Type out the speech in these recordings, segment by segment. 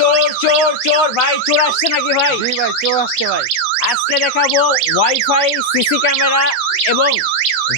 চোর চোর চোর ভাই, চোর আসছে নাকি ভাই? জি ভাই, চোর আসছে ভাই। আজকে দেখাবো ওয়াইফাই, সিসি ক্যামেরা এবং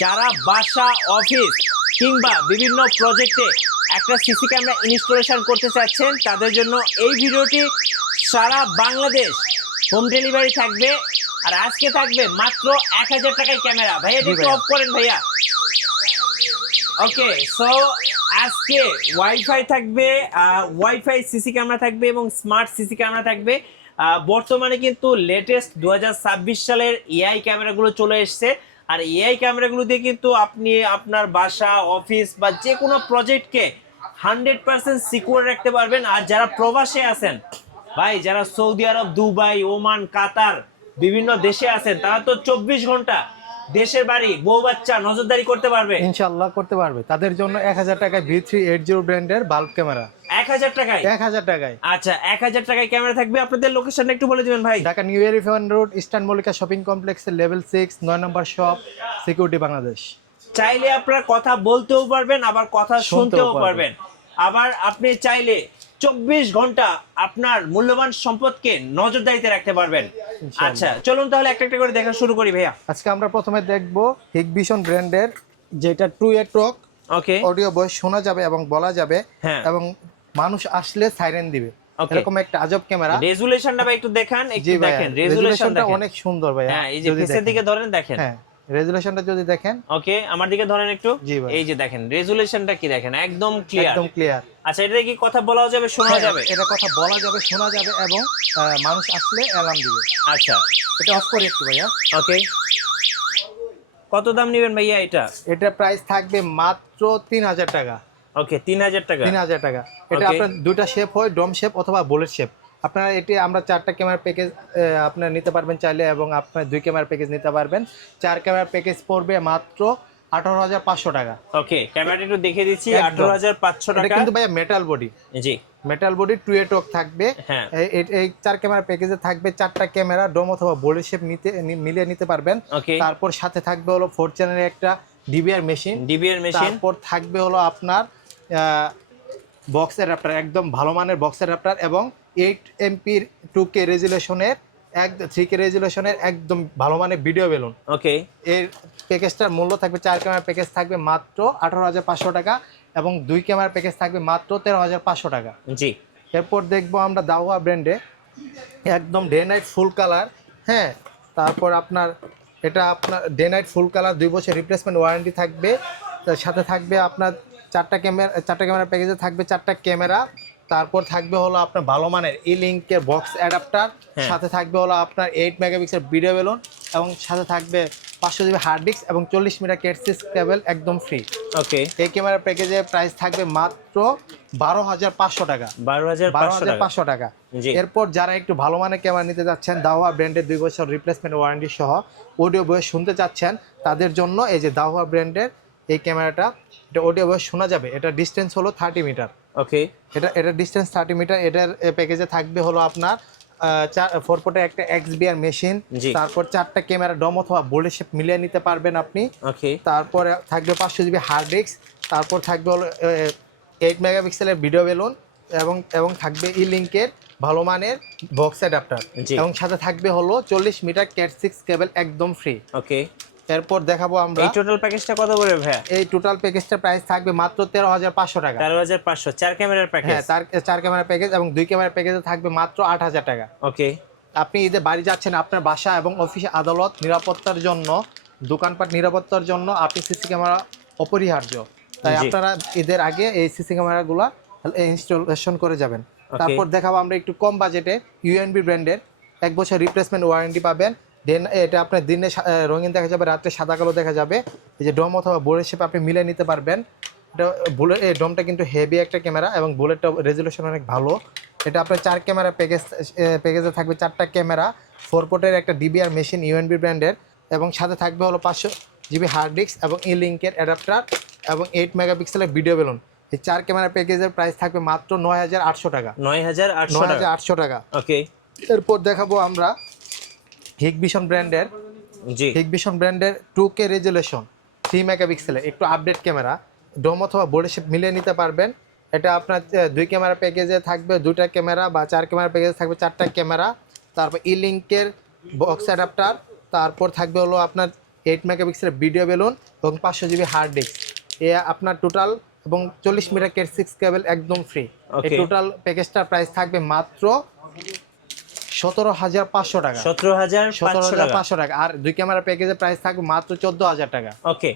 যারা বাসা, অফিস কিংবা বিভিন্ন প্রজেক্টে একটা সিসি ক্যামেরা ইনস্টলেশন করতে চাচ্ছেন তাদের জন্য এই ভিডিওটি। সারা বাংলাদেশ হোম ডেলিভারি থাকবে। আর আজকে থাকবে মাত্র 1000 টাকায় ক্যামেরা। ভাইয়া একটু অফ করেন ভাইয়া। ওকে, সো আজকে ওয়াইফাই থাকবে, ওয়াইফাই সিসি ক্যামেরা থাকবে এবং স্মার্ট সিসি ক্যামেরা থাকবে। বর্তমানে কিন্তু লেটেস্ট 2026 সালের এআই ক্যামেরাগুলো চলে এসেছে। আর এআই ক্যামেরাগুলো দিয়ে কিন্তু আপনি আপনার বাসা, অফিস বা যে কোনো প্রজেক্টকে 100% সিকিউর রাখতে পারবেন। আর যারা প্রবাসে আছেন ভাই, যারা সৌদি আরব, দুবাই, ওমান, কাতার বিভিন্ন দেশে আছেন, তারা তো 24 ঘন্টা দেশের বাড়ি, বউ বাচ্চা নজরদারি করতে পারবে। ইনশাআল্লাহ করতে পারবে। তাদের জন্য 1000 টাকায় V380 ব্র্যান্ডের বাল্ব ক্যামেরা। 1000 টাকায়? 1000 টাকায়। আচ্ছা, 1000 টাকায় ক্যামেরা থাকবে। আপনাদের লোকেশনটা একটু বলে দিবেন ভাই। Dhaka new elephant road, eastern Mallika shopping কমপ্লেক্সের লেভেল 6, 9 নম্বর শপ, সিকিউরিটি বাংলাদেশ। চাইলে আপনারা কথা বলতেও পারবেন, আবার কথা শুনতেও পারবেন। আবার আপনি চাইলে 24 ঘন্টা আপনার মূল্যবান সম্পদকে নজরদারিতে রাখতে পারবেন। আচ্ছা, চলুন তাহলে একটা একটা করে দেখা শুরু করি ভাইয়া। আজকে আমরা প্রথমে দেখবো হিগভিশন ব্র্যান্ডের, যেটা 2 টক। ওকে, অডিও ভয়েস শোনা যাবে এবং বলা যাবে, এবং মানুষ আসলে সাইরেন দিবে, এরকম একটা আজব ক্যামেরা। রেজুলেশনটা ভাই একটু দেখান, একটু দেখেন রেজুলেশনটা অনেক সুন্দর ভাই। হ্যাঁ, এই যে পিছের দিকে ধরেন, দেখেন। হ্যাঁ, রেজুলেশনটা যদি দেখেন। ওকে, আমার দিকে ধরেন একটু। এই যে দেখেন রেজুলেশনটা কি, দেখেন একদম ক্লিয়ার, একদম ক্লিয়ার। আচ্ছা, এটা কি কথা বলা যাবে, শোনা যাবে? এটা কথা বলা যাবে, শোনা যাবে এবং মানুষ আসলে অ্যালার্ম দিবে। আচ্ছা, এটা অফ করি একটু ভাইয়া। ওকে, কত দাম নেবেন ভাইয়া এটা? এটা প্রাইস থাকবে মাত্র 3000 টাকা। ওকে, 3000 টাকা। 3000 টাকা। এটা আপনার দুইটা শেপ হয়, ডোম শেপ অথবা বুলেট শেপ। আপনারা এটি আমরা 4টা ক্যামেরা প্যাকেজ আপনারা নিতে পারবেন চাইলে, এবং আপনার 2 ক্যামেরা প্যাকেজ নিতে পারবেন। 4 ক্যামেরা প্যাকেজ পড়বে মাত্র 18500 টাকা। ওকে, ক্যামেরাটা একটু দেখিয়ে দিচ্ছি, 18500 টাকা। এটা কিন্তু ভাইয়া মেটাল বডি। জি, মেটাল বডি 2 টক থাকবে। এই 4 ক্যামেরা প্যাকেজে থাকবে 4টা ক্যামেরা, ডোম অথবা বুলেট শেপ মিলিয়ে নিতে পারবেন। তারপর সাথে থাকবে হলো 4 চ্যানেলের একটা ডিবিআর মেশিন। তারপর থাকবে হলো আপনার বক্সের র্যাপটার, একদম ভালো মানের বক্সের র্যাপটার, এবং 8 এমপির 2K রেজুলেশনের 3K রেজুলেশনের একদম ভালো মানের ভিডিও বেলুন। ওকে, এর প্যাকেজটার মূল্য থাকবে, 4 ক্যামেরা প্যাকেজ থাকবে মাত্র 18500 টাকা, এবং 2 ক্যামেরা প্যাকেজ থাকবে মাত্র 13500 টাকা। জি, এরপর দেখবো আমরা দাওয়া ব্র্যান্ডে একদম ডে নাইট ফুল কালার। হ্যাঁ, তারপর আপনার এটা আপনার ডে নাইট ফুল কালার, 2 বছর রিপ্লেসমেন্ট ওয়ারেন্টি থাকবে। তার সাথে থাকবে আপনার 4টা ক্যামেরা প্যাকেজে থাকবে 4টা ক্যামেরা। তারপর থাকবে হলো আপনার ভালো মানের লিঙ্কের বক্স অ্যাডাপ্টার। সাথে থাকবে হলো আপনার 8 মেগাপিক্সেল ভিডিও বেলুন, এবং সাথে থাকবে 500 জিবি হার্ড ডিস্ক এবং 40 মিটার ক্যাট6 কেবল একদম ফ্রি। ওকে, এই ক্যামেরা প্যাকেজের প্রাইস থাকবে মাত্র 12500 টাকা। 12500 টাকা। এরপর যারা একটু ভালো মানের ক্যামেরা নিতে যাচ্ছেন, দাওয়া ব্র্যান্ডের 2 বছর রিপ্লেসমেন্ট ওয়ারেন্টি সহ অডিও ভয়েস শুনতে চাচ্ছেন, তাদের জন্য এই যে দাওয়া ব্র্যান্ডের এই ক্যামেরাটা, এটা অডিও ভয়েস শোনা যাবে। এটা ডিস্টেন্স হলো 30 মিটার। ওকে, এটা ডিস্টেন্স 30 মিটার। এটার প্যাকেজে থাকবে হলো আপনার 4 পোর্টের একটা XBR মেশিন, তারপর 4টা ক্যামেরা ডম অথবা বোল্ড শেপ মিলিয়ে নিতে পারবেন আপনি। ওকে, তারপরে থাকবে 500 জিবি হার্ড ডিস্ক, তারপর থাকবে হলো 8 মেগাপিক্সেলের ভিডিও বেলুন, এবং থাকবে লিঙ্কের ভালো মানের বক্স অ্যাডাপ্টার, এবং সাথে থাকবে হলো 40 মিটার ক্যাট6 কেবল একদম ফ্রি। ওকে, এরপর দেখাবো আমরা এই টোটাল প্যাকেজটা কত করে ভাইয়া? এই টোটাল প্যাকেজটার প্রাইস থাকবে মাত্র 13500 টাকা। 13500, 4 ক্যামেরার প্যাকেজ। হ্যাঁ, 4 ক্যামেরা প্যাকেজ এবং 2 ক্যামেরা প্যাকেজে থাকবে মাত্র 8000 টাকা। ওকে, আপনি ঈদে বাড়ি যাচ্ছেন, আপনার বাসা এবং অফিস আদালত নিরাপত্তার জন্য, দোকানপাট নিরাপত্তার জন্য আপনি সিসি ক্যামেরা অপরিহার্য। তাই আপনারা ঈদের আগে এই সিসি ক্যামেরাগুলো ইনস্টলেশন করে যাবেন। তারপর দেখাবো আমরা একটু কম বাজেটে ইউএনবি ব্র্যান্ডের 1 বছর রিপ্লেসমেন্ট ওয়ারেন্টি পাবেন। এটা আপনার দিনে রঙিন দেখা যাবে, রাত্রে সাদা কালো দেখা যাবে। এই যে ডোম অথবা বোর্ডের শেপ আপনি মিলে নিতে পারবেন। এটা বুলেট, এই ডোমটা কিন্তু হেভি একটা ক্যামেরা, এবং বুলেটটা রেজুলেশন অনেক ভালো। এটা আপনার 4 ক্যামেরা প্যাকেজে থাকবে 4টা ক্যামেরা, 4 পোর্টের একটা ডিবিআর মেশিন ইউএনবি ব্র্যান্ডের, এবং সাথে থাকবে হলো 500 জিবি হার্ড ডিস্ক এবং লিঙ্কের অ্যাডাপ্টার, এবং 8 মেগাপিক্সেলের ভিডিও বেলুন। এই 4 ক্যামেরা প্যাকেজের প্রাইস থাকবে মাত্র 9800 টাকা। 9800 টাকা। ওকে, এরপর দেখাবো আমরা হিগভিশন ব্র্যান্ডের 2K রেজুলেশন 3 মেগাপিক্সেলের একটু আপডেট ক্যামেরা, ডোম অথবা বোর্ডের শেপ মিলিয়ে নিতে পারবেন। এটা আপনার 2 ক্যামেরা প্যাকেজে থাকবে 2টা ক্যামেরা, বা 4 ক্যামেরা প্যাকেজে থাকবে 4টা ক্যামেরা। তারপর লিঙ্কের বক্স অ্যাডাপ্টার, তারপর থাকবে হলো আপনার 8 মেগাপিক্সেলের ভিডিও বেলুন এবং 500 জিবি হার্ড ডিস্ক। এ আপনার টোটাল এবং 40 মিটার কেট 6 কেবল একদম ফ্রি। এই টোটাল প্যাকেজটার প্রাইস থাকবে মাত্র 17,500 টাকা। 17,500 টাকা। আর 2 ক্যামেরা প্যাকেজের প্রাইস থাকবে মাত্র 14,000 টাকা। ওকে,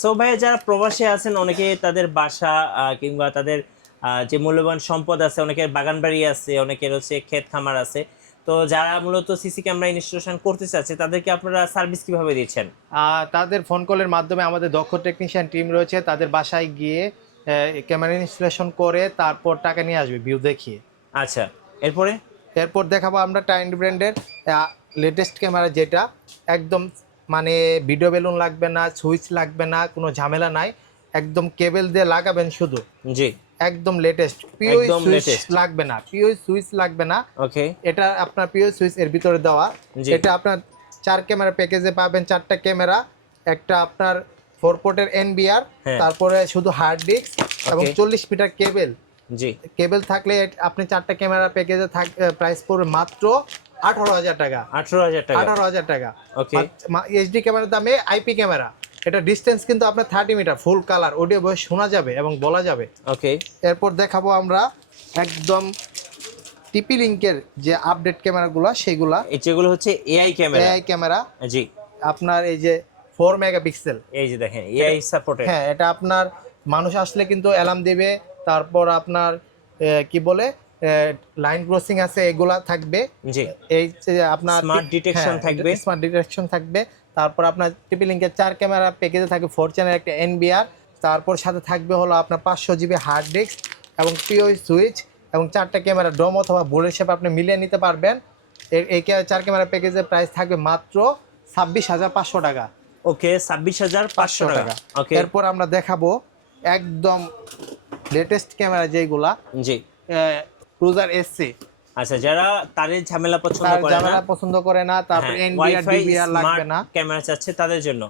সো ভাই যারা প্রবাসী আছেন, অনেকে তাদের বাসা কিংবা তাদের যে মূল্যবান সম্পদ আছে, অনেকের বাগান বাড়ি আছে, অনেকের হচ্ছে ক্ষেত খামার আছে, তো যারা মূলত সিসি ক্যামেরা ইনস্টলেশন করতে চাচ্ছে তাদেরকে আপনারা সার্ভিস কিভাবে দিচ্ছেন? তাদের ফোন কলের মাধ্যমে আমাদের দক্ষ টেকনিশিয়ান টিম রয়েছে, তাদের বাসায় গিয়ে ক্যামেরা ইনস্টলেশন করে তারপর টাকা নিয়ে আসবে ভিউ দেখিয়ে। আচ্ছা, এরপর দেখাবো আমরা টাইনি ব্র্যান্ডের লেটেস্ট ক্যামেরা, যেটা একদম মানে ভিডিও বেলুন লাগবে না, সুইচ লাগবে না, কোনো ঝামেলা নাই, একদম কেবল দিয়ে লাগাবেন শুধু। জি, একদম লেটেস্ট, পিওই সুইচ লাগবে না, পিওই সুইচ লাগবে না। ওকে, এটা আপনার পিওই সুইচ এর ভিতরে দেওয়া। এটা আপনার 4 ক্যামেরা প্যাকেজে পাবেন, 4টা ক্যামেরা, একটা আপনার 4 পোর্টের এনবিআর, তারপরে শুধু হার্ড ডিস্ক এবং 40 মিটার কেবল। জি, কেবল থাকলে আপনি 4টা ক্যামেরা প্যাকেজে প্রাইস পড়বে মাত্র 18,000 টাকা। 18,000 টাকা। ওকে, এইচডি ক্যামেরার দামে আইপি ক্যামেরা। এটা ডিসটেন্স কিন্তু আপনার 30 metre, full colour, audio voice শোনা যাবে এবং বলা যাবে। ওকে, এরপর দেখাবো আমরা একদম টিপি লিংকের যে আপডেট ক্যামেরাগুলো, সেগুলা যেগুলো হচ্ছে এআই ক্যামেরা। জি, আপনার এই যে 4 মেগাপিক্সেল, এই যে দেখেন এআই সাপোর্টেড। হ্যাঁ, এটা আপনার মানুষ আসলে কিন্তু অ্যালার্ম দেবে, তারপর আপনার কি বলে লাইন ক্রসিং আছে, এগুলা থাকবে। জি, এই যে আপনার স্মার্ট ডিটেকশন থাকবে। তারপর আপনার টিপি লিংকের 4 ক্যামেরা প্যাকেজে থাকবে 4 চ্যানেল একটা এনবিআর, তারপর সাথে থাকবে হলো আপনার 500 জিবি হার্ড ডিস্ক এবং পিওই সুইচ, এবং 4টা ক্যামেরা ডোম অথবা বোর্ডের শেপ আপনি মিলিয়ে নিতে পারবেন। এই 4 ক্যামেরা প্যাকেজের প্রাইস থাকবে মাত্র 26,500 টাকা। ওকে, 26,500 টাকা। ওকে, এরপর আমরা দেখাবো একদম লেটেস্ট ক্যামেরা যেগুলা। জি, ক্রুজার এসসি। আচ্ছা, যারা তারের ঝামেলা পছন্দ করে না, তারপর এনবিআর ডিবিআর লাগবে না, ক্যামেরা চাচ্ছে তাদের জন্য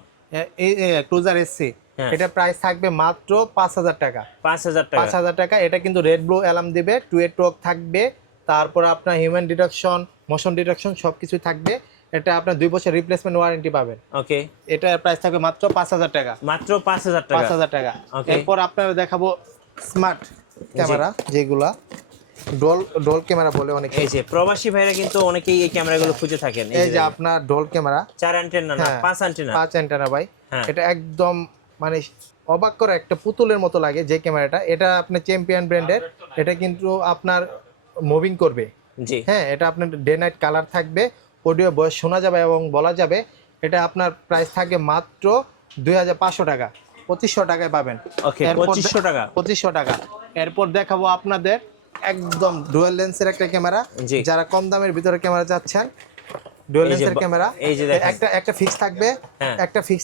এই ক্রুজার এসসি, এটা প্রাইস থাকবে মাত্র 5,000 টাকা। 5,000 টাকা। এটা কিন্তু রেড ব্লু অ্যালার্ম দিবে, 2 টোক থাকবে, তারপর আপনার হিউম্যান ডিটেকশন, মোশন ডিটেকশন সবকিছু থাকবে। এটা আপনার 2 বছর রিপ্লেসমেন্ট ওয়ারেন্টি পাবেন। ওকে, এটা প্রাইস থাকবে মাত্র 5,000 টাকা। মাত্র 5,000 টাকা। এরপর আপনারা দেখাবো স্মার্ট ক্যামেরা, যেগুলা ডোল ক্যামেরা বলে অনেকে। এই যে প্রবাসী ভাইরা কিন্তু অনেকেই এই ক্যামেরাগুলো খুঁজে থাকেন। এই যে আপনার ডোল ক্যামেরা, 4 অ্যান্টেনা না 5 অ্যান্টেনা। 5 অ্যান্টেনা ভাই। এটা একদম মানে অবাক করে একটা পুতুলের মতো লাগে যে ক্যামেরাটা। এটা আপনার চ্যাম্পিয়ন ব্র্যান্ডের। এটা কিন্তু আপনার মুভিং করবে। জি, হ্যাঁ, এটা আপনার ডে নাইট কালার থাকবে, অডিও ভয়েস শোনা যাবে এবং বলা যাবে। এটা আপনার প্রাইস থাকবে মাত্র 2,500 টাকা। 2,500 টাকায় পাবেন। ওকে, 2,500 টাকা। এরপর দেখাবো আপনাদের একদম ডুয়াল লেন্সের একটা ক্যামেরা। যারা কম দামের ভিতরে ক্যামেরা চাচ্ছেন, ডুয়াল লেন্সের ক্যামেরা, এই যে দেখেন একটা ফিক্স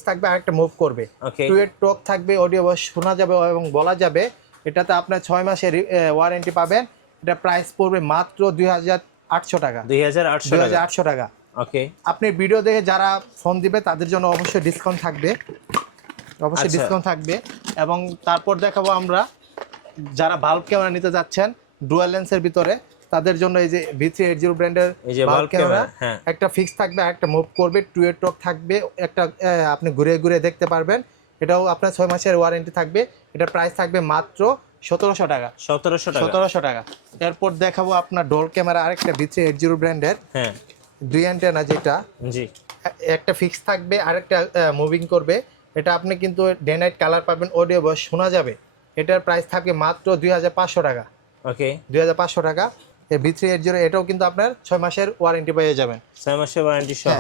থাকবে, আর একটা মুভ করবে। 2 টোক থাকবে, অডিও ভয়েস শোনা যাবে এবং বলা যাবে। এটাতে আপনার 6 মাসের ওয়ারেন্টি পাবেন। এটা প্রাইস পড়বে মাত্র 2,800 টাকা। 2,800 টাকা। ওকে, আপনি ভিডিও দেখে যারা ফোন দিবে তাদের জন্য অবশ্যই ডিসকাউন্ট থাকবে। এবং তারপর দেখাবো আমরা যারা বাল্ব ক্যামেরা নিতে যাচ্ছেন ডুয়াল লেন্সের ভিতরে, তাদের জন্য এই যে V380 ব্র্যান্ডের বাল্ব ক্যামেরা, একটা ফিক্স থাকবে আর একটা মুভ করবে, 2 টোক থাকবে, একটা আপনি ঘুরে ঘুরে দেখতে পারবেন। এটাও আপনার 6 মাসের ওয়ারেন্টি থাকবে। এটা প্রাইস থাকবে মাত্র 1,700 টাকা। 1,700 টাকা। এরপর দেখাবো আপনার ডোল ক্যামেরা, আরেকটা V380 ব্র্যান্ডের, 2 অ্যান্টেনা, যেটা একটা ফিক্স থাকবে আরেকটা মুভিং করবে। এটা আপনি কিন্তু ডে নাইট কালার পাবেন, অডিও ভয়েস শোনা যাবে। এটার প্রাইস থাকবে মাত্র 2,500 টাকা। ওকে, 2,500 টাকা। এই V380 এটাও কিন্তু আপনার 6 মাসের ওয়ারেন্টি পেয়ে যাবেন। 6 মাসের ওয়ারেন্টি সহ।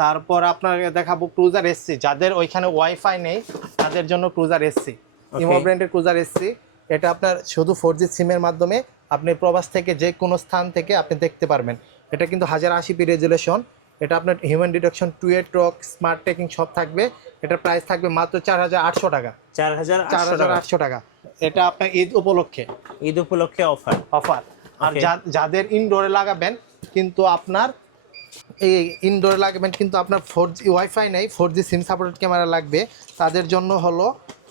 তারপর আপনাকে দেখাবো ক্রুজার এসসি। যাদের ওইখানে ওয়াইফাই নেই তাদের জন্য ক্রুজার এসসি, ইমো ব্র্যান্ডের ক্রুজার এসসি। এটা আপনার শুধু 4G সিমের মাধ্যমে আপনি প্রবাস থেকে যে কোনো স্থান থেকে আপনি দেখতে পারবেন। এটা কিন্তু 1080p রেজুলেশন। এটা আপনার হিউম্যান ডিটেকশন, 2 টোক, স্মার্ট ট্রেকিং সব থাকবে। এটার প্রাইস থাকবে মাত্র 4,800 টাকা। 4,800 টাকা। এটা আপনার ঈদ উপলক্ষে অফার। আর যাদের ইনডোরে লাগাবেন কিন্তু আপনার 4G ওয়াইফাই নেই, 4G সিম সাপোর্টেড ক্যামেরা লাগবে, তাদের জন্য হলো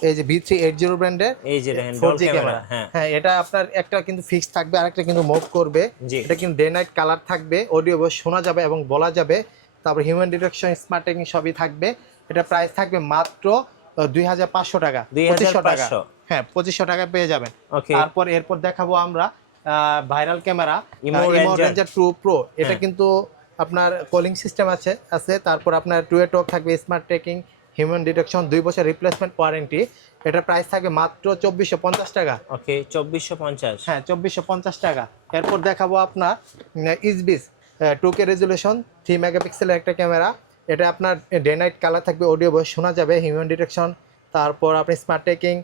এই যে B380 ব্র্যান্ডের এই যে দেখেন 4G ক্যামেরা, ক্যামেরা। হ্যাঁ হ্যাঁ, এটা আপনার একটা কিন্তু ফিক্স থাকবে, আরেকটা কিন্তু মুভ করবে। জি। এটা কিন্তু ডে নাইট কালার থাকবে, অডিও ভয়েস শোনা যাবে এবং বলা যাবে। তারপর হিউম্যান ডিটেকশন, স্মার্ট ট্র্যাকিং সবই থাকবে। এটা প্রাইস থাকবে মাত্র 2500 টাকা, 2500 টাকা। 2500 হ্যাঁ, 2500 টাকায় পেয়ে যাবেন। ওকে। তারপর এরপর দেখাবো আমরা viral camera imo imo ranger ranger 2 pro. এটা হ্যাঁ। কিন্তু আপনার কলিং সিস্টেম আছে, তারপর আপনার টু এ টক থাকবে, স্মার্ট ট্র্যাকিং, হিউম্যান ডিটেকশন, 2 বছর রিপ্লেসমেন্ট ওয়ারেন্টি। এটা প্রাইস থাকবে মাত্র 2450 টাকা। ওকে 2450 হ্যাঁ, 2450 টাকা। এরপর দেখাবো আপনার ইসবিস 2K রেজুলেশন 3 মেগাপিক্সেলের একটা ক্যামেরা। এটা আপনার ডে নাইট কালার থাকবে, অডিও ভয়েস শোনা যাবে, হিউম্যান ডিটেকশন, তারপর আপনি স্মার্ট ট্র্যাকিং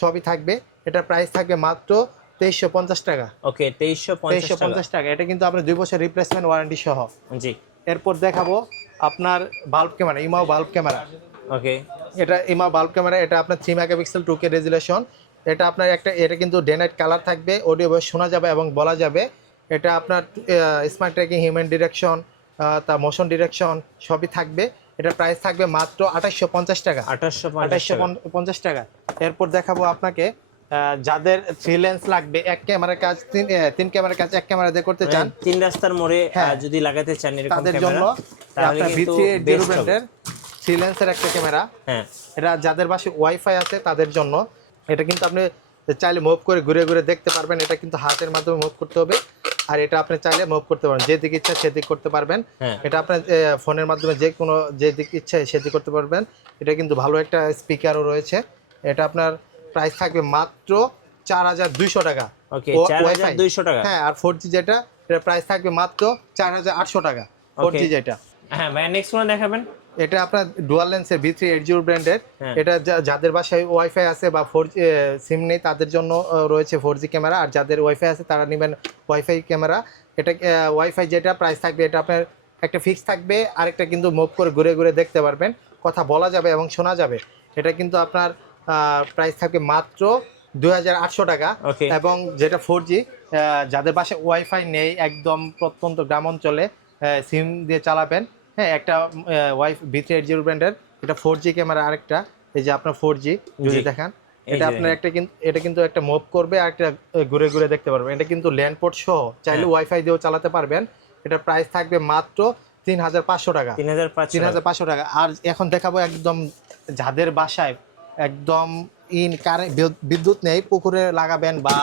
সবই থাকবে। এটা প্রাইস থাকবে মাত্র 2350 টাকা। ওকে 2350 টাকা। এটা কিন্তু আপনার 2 বছর রিপ্লেসমেন্ট ওয়ারেন্টি সহ। জি। এরপর দেখাবো আপনার বাল্ব ক্যামেরা, ইমাও বাল্ব ক্যামেরা। ওকে এটা ইমাও বাল্ব ক্যামেরা, এটা আপনার 3 মেগাপিক্সেল 2K রেজুলেশন। এটা আপনার এটা কিন্তু ডে নাইট কালার থাকবে, অডিও ভয়েস শোনা যাবে এবং বলা যাবে। এটা আপনার স্মার্ট ট্র্যাকিং, হিউম্যান ডিরেকশন, তার মোশন ডিরেকশন সবই থাকবে। এটা প্রাইস থাকবে মাত্র 2850 টাকা। 2850 টাকা। এরপর দেখাবো আপনাকে যাদের 3 লেন্স লাগবে, এক ক্যামেরার কাজ 3 ক্যামেরার কাজ এক ক্যামেরা দিয়ে করতে চান, 3 রাস্তার মোড়ে হ্যাঁ, যদি লাগাতে চান এরকম তাদের ক্যামেরা জন্য তাহলে আপনার কিন্তু B380 বেস্ট হবে। ব্র্যান্ডের 3 লেন্সের একটা ক্যামেরা। হ্যাঁ এটা যাদের বাসায় ওয়াইফাই আছে তাদের জন্য। এটা কিন্তু আপনি চাইলে মুভ করে ঘুরে ঘুরে দেখতে পারবেন। এটা কিন্তু হাতের মাধ্যমে মুভ করতে হবে, আর এটা আপনি চাইলে মুভ করতে পারবেন, যেদিকে ইচ্ছা সেদিক করতে পারবেন। হ্যাঁ। এটা আপনার ফোনের মাধ্যমে যেদিক ইচ্ছা সেদিক করতে পারবেন। এটা কিন্তু ভালো একটা স্পিকারও রয়েছে। এটা আপনার প্রাইস থাকবে মাত্র 4200 টাকা। ওকে Wi-Fi 4200 টাকা। হ্যাঁ, আর 4G যেটা, এটা প্রাইস থাকবে মাত্র 4800 টাকা 4G যেটা। হ্যাঁ ভাই নেক্সট ওয়ান দেখাবেন। এটা আপনার ডুয়াল লেন্সের B380 ব্র্যান্ডের। হ্যাঁ। এটা যাদের বাসায় ওয়াইফাই আছে বা 4G সিম নেই তাদের জন্য রয়েছে 4G ক্যামেরা, আর যাদের ওয়াইফাই আছে তারা নেবেন ওয়াইফাই ক্যামেরা। এটা ওয়াইফাই যেটা প্রাইস থাকবে, এটা আপনার একটা ফিক্স থাকবে, আরেকটা কিন্তু মুভ করে ঘুরে ঘুরে দেখতে পারবেন, কথা বলা যাবে এবং শোনা যাবে। এটা কিন্তু আপনার প্রাইস থাকবে মাত্র 2800 টাকা। ওকে। এবং যেটা 4G, যাদের বাসায় ওয়াইফাই নেই, একদম প্রত্যন্ত গ্রাম অঞ্চলে সিম দিয়ে চালাবেন, হ্যাঁ, একটা B380 ব্র্যান্ডের এটা 4G ক্যামেরা। আরেকটা এই যে আপনার 4G যদি জি। দেখান, এই এটা যে আপনার দেখেন। এটা কিন্তু একটা মুভ করবে, আর একটা ঘুরে ঘুরে দেখতে পারবেন। এটা কিন্তু ল্যান্ড পোর্ট সহ চাইলে হ্যাঁ। ওয়াইফাই দিয়েও চালাতে পারবেন। এটা প্রাইস থাকবে মাত্র 3500 টাকা। 3500 টাকা। আর এখন দেখাবো একদম যাদের বাসায় একদম কারেন্ট, বিদ্যুৎ নেই, পুকুরে লাগাবেন বা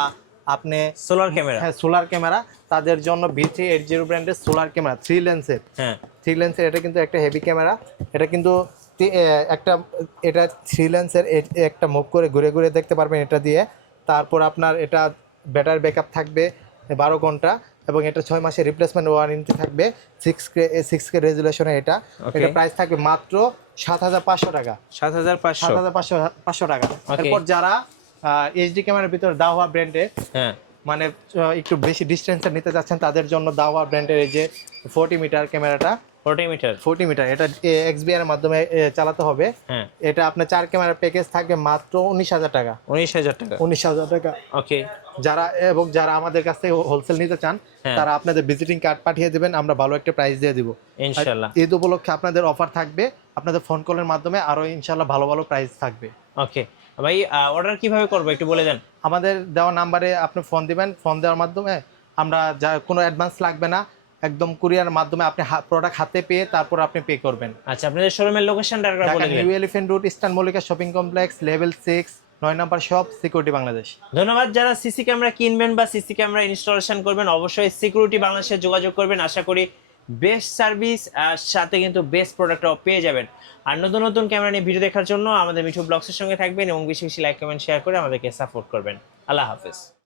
আপনি সোলার ক্যামেরা। হ্যাঁ, সোলার ক্যামেরা, তাদের জন্য B380 ব্র্যান্ডের সোলার ক্যামেরা 3 লেন্সের। হ্যাঁ 3 লেন্সের এটা কিন্তু একটা হেভি ক্যামেরা। এটা কিন্তু এটা 3 লেন্সের, একটা মুভ করে ঘুরে ঘুরে দেখতে পারবেন এটা দিয়ে। তারপর আপনার এটা ব্যাটারি ব্যাকআপ থাকবে 12 ঘন্টা, এবং এটা 6 মাসের রিপ্লেসমেন্ট ওয়ারেন্টি থাকবে। 6K রেজুলেশনে এটা। এটা প্রাইস থাকবে মাত্র 7500 টাকা। 7500 টাকা। এরপর যারা এইচডি ক্যামেরার ভিতরে দাওয়া ব্র্যান্ডে, হ্যাঁ মানে একটু বেশি ডিস্টেন্সে নিতে চাচ্ছেন, তাদের জন্য দাওয়া ব্র্যান্ডের এই যে 40 মিটার ক্যামেরাটা। 40 মিটার এটা XBR এর মাধ্যমে চালাতে হবে। হ্যাঁ এটা আপনার 4 ক্যামেরার প্যাকেজ থাকবে মাত্র 19000 টাকা। 19000 টাকা। 19000 টাকা। ওকে যারা আমাদের কাছ থেকে হোলসেল নিতে চান, হ্যাঁ। তারা আপনাদের ভিজিটিং কার্ড পাঠিয়ে দেবেন, আমরা ভালো একটা প্রাইস দিয়ে দিব ইনশাআল্লাহ। ঈদ উপলক্ষে আপনাদের অফার থাকবে, আপনাদের ফোন কলের মাধ্যমে আরো ইনশাআল্লাহ ভালো ভালো প্রাইস থাকবে। ওকে ভাই অর্ডার কিভাবে করবো একটু বলে দেন। আমাদের দেওয়া নাম্বারে আপনি ফোন দিবেন, ফোন দেওয়ার মাধ্যমে আমরা কোনো অ্যাডভান্স লাগবে না, একদম কুরিয়ার মাধ্যমে আপনি প্রোডাক্ট হাতে পেয়ে তারপর আপনি পে করবেন। আচ্ছা আপনাদের শোরুমের লোকেশনটা একবার বলে দিন। New elephant road, eastern Mallika shopping complex, level 6, 9 নম্বর শপ, সিকিউরিটি বাংলাদেশ। ধন্যবাদ। যারা সিসি ক্যামেরা কিনবেন বা সিসি ক্যামেরা ইনস্টলেশন করবেন অবশ্যই সিকিউরিটি বাংলাদেশে যোগাযোগ করবেন। আশা করি বেস্ট সার্ভিস আর সাথে কিন্তু বেস্ট প্রোডাক্টও পেয়ে যাবেন। আর নতুন নতুন ক্যামেরা নিয়ে ভিডিও দেখার জন্য আমাদের মিঠু ব্লগসের সঙ্গে থাকবেন এবং বেশি বেশি লাইক কমেন্ট শেয়ার করে আমাদেরকে সাপোর্ট করবেন। আল্লাহ হাফেজ।